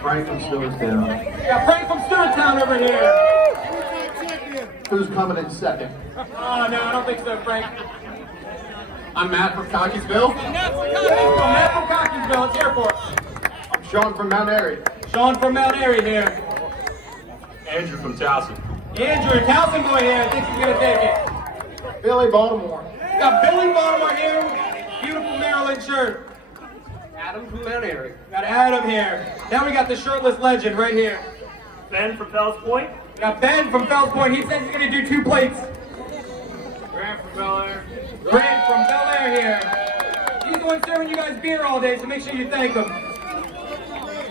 Frank from Stewartstown. We got Frank from Stewartstown over here. Who's coming in second? Oh, no, I don't think so, Frank. I'm Matt from Cockeysville. Matt from Cockeysville, it's here for us. I'm Sean from Mount Airy. Sean from Mount Airy here. Andrew from Towson. Andrew, Towson boy here, thinks he's going to take it. Billy Baltimore. We got Billy Baltimore here, beautiful Maryland shirt. Adam from Mount Airy. Got Adam here. Now we got the shirtless legend right here. Ben from Fells Point. We got Ben from Fells Point. He says he's going to do 2 plates. Grant from Bel Air. Grant from Bel Air here. He's the one serving you guys beer all day, so make sure you thank him.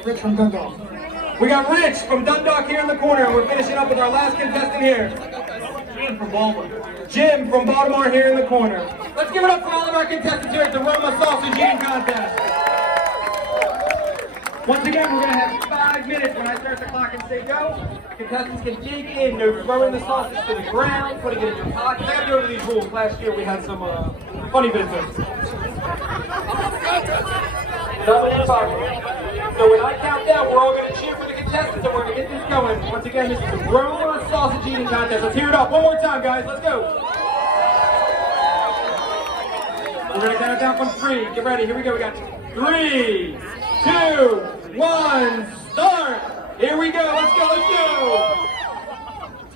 Rich from Dundalk. We got Rich from Dundalk here in the corner, and we're finishing up with our last contestant here. Jim from Baltimore. Jim from Baltimore here in the corner. Let's give it up for all of our contestants here at the Roma Sausage Eating Contest. Once again, we're going to have 5 minutes when I start the clock and say go. Contestants can dig in, no throwing the sausage to the ground, putting it in your pocket. I got to go over these rules. Last year we had some funny business. Nothing in pocket. So when I count down, we're all going to cheer for the contestants and we're going to get this going. Once again, this is the Roma Sausage Eating Contest. Let's hear it up one more time, guys. Let's go. We're going to count it down from 3. Get ready. Here we go. We got 3, 2, 1, start! Here we go, let's go, let's go!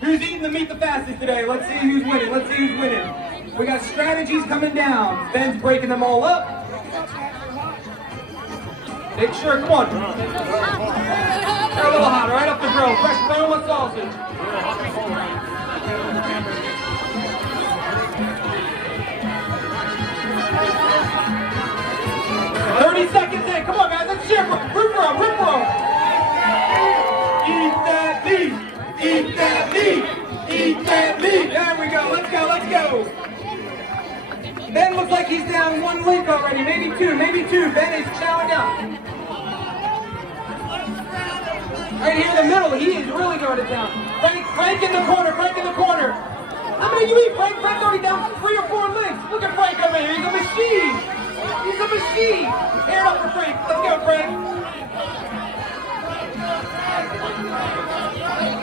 Who's eating the meat the fastest today? Let's see who's winning, let's see who's winning. We got strategies coming down. Ben's breaking them all up. Make sure, come on. They're a little hot, right up the grill. Fresh Roma sausage. 30 seconds in. Come on, guys. Let's cheer for him. Root for him. Root for him. Eat that meat. Eat that meat. Eat that meat. There we go. Let's go. Let's go. Ben looks like he's down 1 link already. Maybe 2. Maybe 2. Ben is chowing up. Right here in the middle. He is really going to town. Frank in the corner. Frank in the corner. How many you eat, Frank? Frank's already down 3 or 4 links. Look at Frank over here. He's a machine. He's a machine! Tear it up for Frank. Let's go, Frank.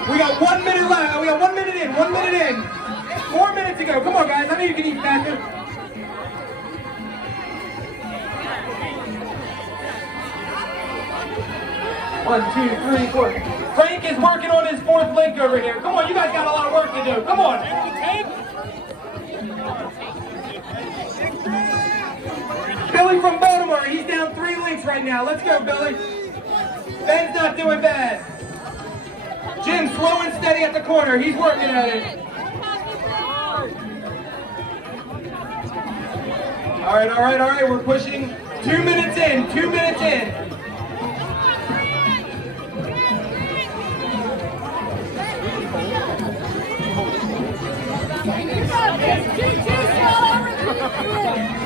We got 1 minute left. We got 1 minute in. 1 minute in. 4 minutes to go. Come on, guys. I know you can eat faster. One, 2, 3, 4. Frank is working on his 4th link over here. Come on, you guys got a lot of work to do. Come on. Billy from Baltimore, he's down 3 links right now. Let's go, Billy. Ben's not doing bad. Jim, slow and steady at the corner. He's working at it. All right. We're pushing 2 minutes in. 2 minutes in.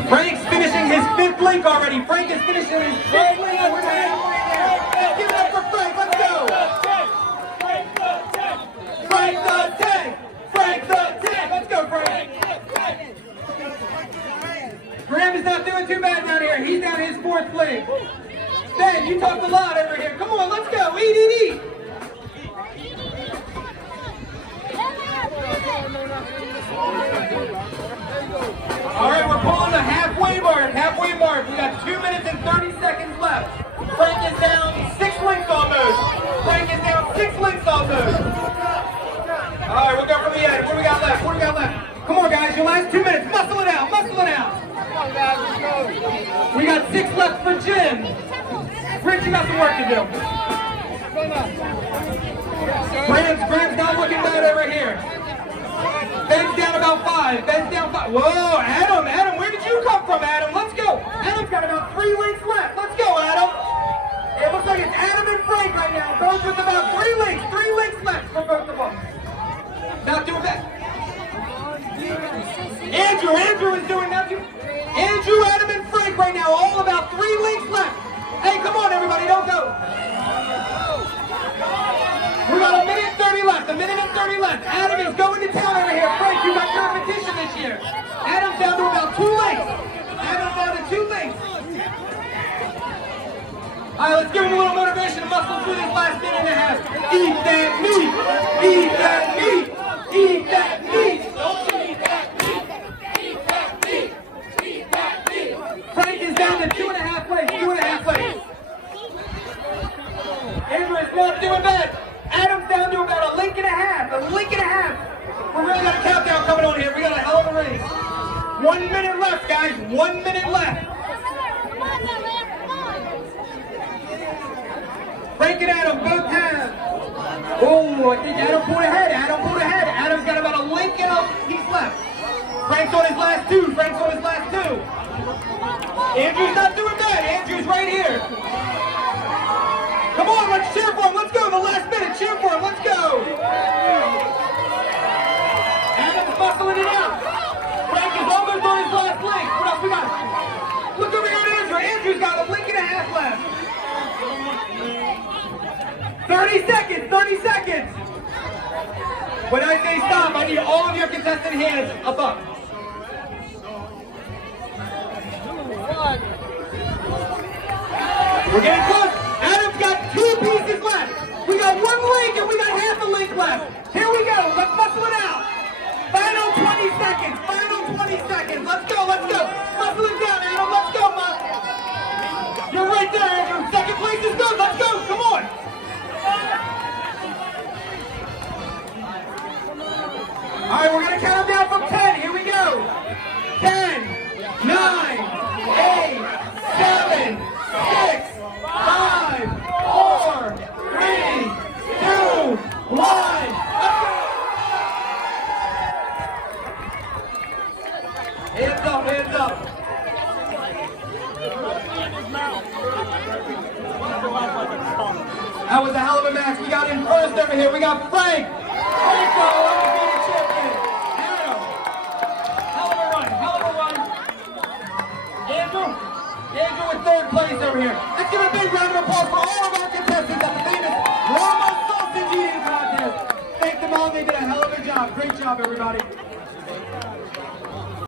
Frank's finishing his 5th link already. Frank is finishing his 5th link. Give it up for Frank. Let's go. Frank the tank. Frank the tank. Let's go, Frank. Graham is not doing too bad down here. He's down his 4th link. Ben, you talked a lot over here. Come on, let's go. Eat. All right, we're pulling the halfway mark. We got 2 minutes and 30 seconds left. Frank is down 6 links almost. All right, we'll go from the end. What do we got left? Come on, guys, your last 2 minutes. Muscle it out. We got 6 left for Jim. Rich, you got some work to do. Graham's not looking bad over here. Ben's down about 5. Whoa, Adam, where did you come from, Adam? Let's go. Adam's got about 3 links left. Let's go, Adam. It looks like it's Adam and Frank right now, both with about 3 links. 3 links left for both of them. Not doing that. Andrew is doing that too. Andrew, Adam, and Frank right now, all about 3 links left. Hey, come on, everybody, don't go. We got a minute 30 left. Adam is going to town over here. Frank, you got competition this year. Adam's down to about 2 links. All right, let's give him a little motivation to muscle through the Eat that meat! Eat that meat! Eat that meat! Frank is down to 2.5 plates, 2.5 plates. Andrew is not doing bad. Adam's down to about a link and a half, a link and a half. We really got a countdown coming on here. We got a hell of a race. 1 minute left, guys. 1 minute left. Frank and Adam both have. Oh, I think Adam pulled ahead. Adam pulled ahead. Adam's got about a link and a piece left. Frank's on his last two. Frank's on his last two. Andrew's not doing bad. Andrew's right here. Come on, let's cheer for him. Let's go. The last minute. Cheer for him. Let's go. Adam's bustling it out. Frank is almost on his last link. What else we got? Look over here at Andrew. Andrew's got a link and a half left. 30 seconds. 30 seconds. When I say stop, I need all of your contestant hands up. We're getting close. Adam's got 2 pieces left. We got 1 link and we got half a link left. Here we go. Let's muscle it out. Final 20 seconds. Final 20 seconds. Let's go. Let's go. Muscle it down, Adam. Let's go, Mutt. You're right there, Andrew. Second place is good. Let's go. Come on. All right, we're going to count them down from 10. Here we go. 10, 9, 8, 7, 6, 5, 4, 3, 2, 1. Hands up, hands up. That was a hell of a match. We got in first over here. We got Frank. Franco, undefeated champion. Adam. Hell of a run. Hell of a run. Andrew in third place over here. Let's give a big round of applause for all of our contestants at the famous Roma sausage eating contest. Thank them all. They did a hell of a job. Great job, everybody.